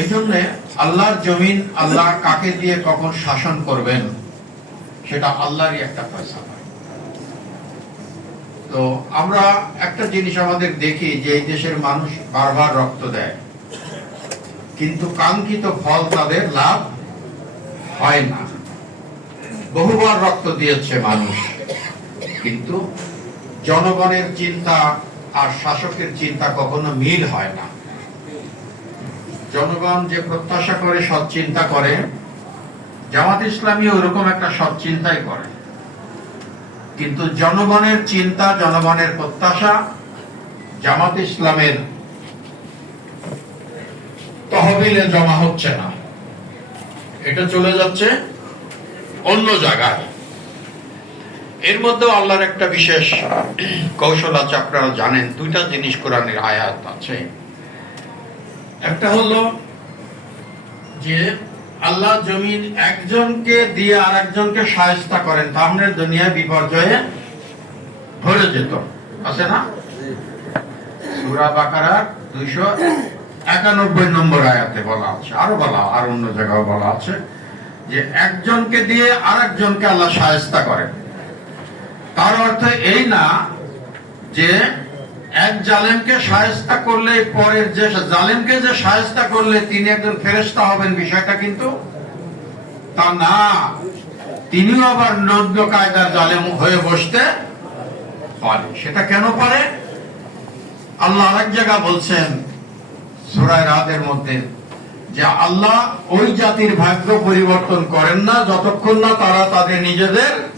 এই জন্য আল্লাহর জমিন আল্লাহ কাকে দিয়ে কখন শাসন করবেন, সেটা আল্লাহরই একটা পয়সা তো আমরা একটা জিনিস আমাদের দেখি, যে এই দেশের মানুষ বারবার রক্ত দেয়। কিন্তু কাঙ্ক্ষিত ফল তাদের লাভ হয় না। বহুবার রক্ত দিয়েছে মানুষ, কিন্তু জনগণের চিন্তা আর শাসকের চিন্তা কখনো মিল হয় না। জনগণ যে প্রত্যাশা করে, সৎ চিন্তা করে, জামাত ইসলামী ওরকম একটা সৎ চিন্তাই করে। কিন্তু জনগণের চিন্তা, জনগণের প্রত্যাশা, জামাত ইসলামের তহবিলে জমা হচ্ছে না। এটা চলে যাচ্ছে অন্য জায়গায়। এর মধ্যেও আল্লাহর একটা বিশেষ কৌশল আছে, আপনারা জানেন, দুইটা জিনিস কোরআনের আয়াত আছে। একটা হলো যে আল্লাহ জমিন একজনকে দিয়ে আর একজনকে সায়স্তা করেন তাহলে দুনিয়া বিপর্যয়ে ভরে যেত। আছে না? সুরা বাকারার দুইশো একানব্বই নম্বর আয়াতে বলা আছে, আরও বলা, আর অন্য জায়গায় বলা আছে, যে একজনকে দিয়ে আর একজনকে আল্লাহ সায়স্তা করেন। তার অর্থ এই না যে এক জালেমকে সায়স্তা করলে পরের যে জালেমকে যে সায়স্তা করলে তিনি একজন ফেরেস্তা হবেন বিষয়টা কিন্তু তা না। তিনিও আবার নদ্য কায়দার জালেম হয়ে বসতে পারে। সেটা কেন পারে? আল্লাহ আরেক জায়গা বলছেন সুরায় রাতের মধ্যে যে আল্লাহ ওই জাতির ভাগ্য পরিবর্তন করেন না যতক্ষণ না তারা তাদের নিজেদের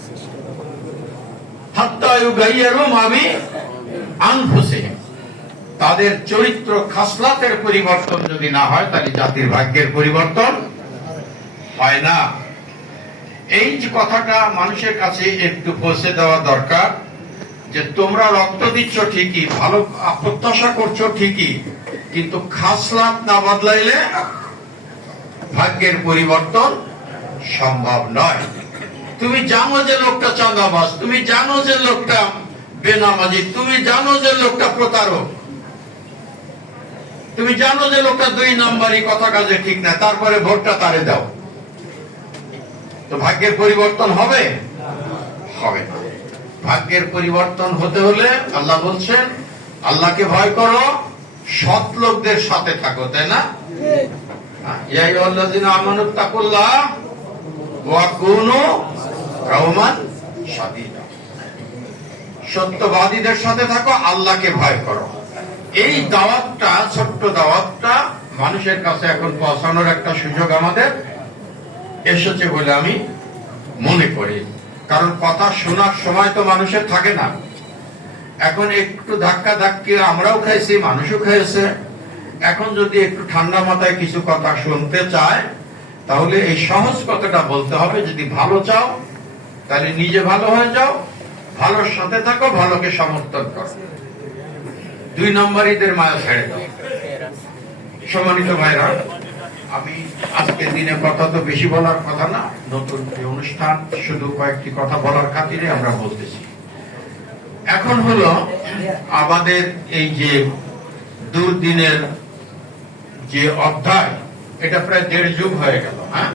আমি আনফুসিহিম তাদের চরিত্র খাসলাতের পরিবর্তন যদি না হয়, তাহলে জাতির ভাগ্যের পরিবর্তন হয় না। এই যে কথাটা মানুষের কাছে একটু পৌঁছে দেওয়া দরকার, যে তোমরা রক্ত দিচ্ছ ঠিকই, ভালো প্রত্যাশা করছ ঠিকই, কিন্তু খাসলাত না বদলাইলে ভাগ্যের পরিবর্তন সম্ভব নয়। তুমি জানো যে লোকটা চাঁদাবাজ, তুমি জানো যে লোকটা বেনামাজি, তুমি জানো যে লোকটা প্রতারক। তুমি জানো যে লোকটা দুই নম্বরই কথা কাজে ঠিক না, তারপরে ভোটটা তারে দাও। তো ভাগ্যের পরিবর্তন হবে? হবে ভাগ্যের পরিবর্তন হতে হলে আল্লাহ বলছেন, আল্লাহকে ভয় করো, সৎ লোকদের সাথে থাকো, তাই না? ইয়া আইয়ুহাল্লাযীনা আমানু তাকুল্লাহ, ওয়া কুনু রহমান সাদিদা সত্যবাদীদের সাথে থাকো, আল্লাহকে ভয় করো। এই দাওয়াতটা, ছোট্ট দাওয়াতটা মানুষের কাছে এখন পৌঁছানোর একটা সুযোগ আমাদের এসেছে বলে আমি মনে করি। কারণ কথা শোনার সময় তো মানুষের থাকে না। এখন একটু ধাক্কা ধাক্কি আমরাও খাইছি, মানুষও খাইছে। এখন যদি একটু ঠান্ডা মাথায় কিছু কথা শুনতে চায়, তাহলে এই সহজ কথাটা বলতে হবে, যদি ভালো চাও, তাহলে নিজে ভালো হয়ে যাও। ভালোর সাথে থাকো, ভালোকে সমর্থন করো। দুই নম্বরীদের মায়া ছেড়ে দাও। সম্মানিত ভাইরা, আমি আজকের দিনে কথা তো বেশি বলার কথা না, নতুন অনুষ্ঠান শুধু কয়েকটি কথা বলার খাতিরে আমরা বলতেছি। এখন হলো আমাদের এই যে দুর্দিনের যে অধ্যায়, এটা প্রায় দেড় যুগ হয়ে গেল।